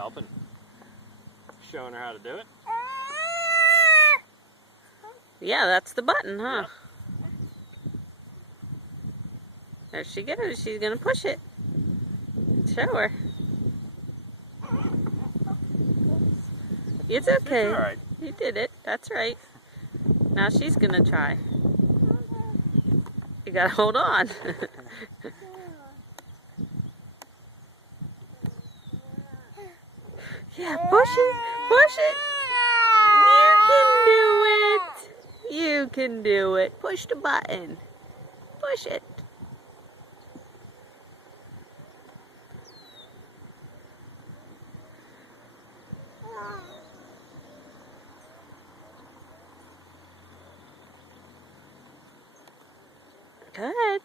helping? Showing her how to do it? Yeah, that's the button, huh? Yep. There she goes. She's gonna push it. Show her. It's okay. It's all right. You did it. That's right. Now she's gonna try. You gotta hold on. Yeah, push it. Push it. You can do it. Push the button. Push it. Good.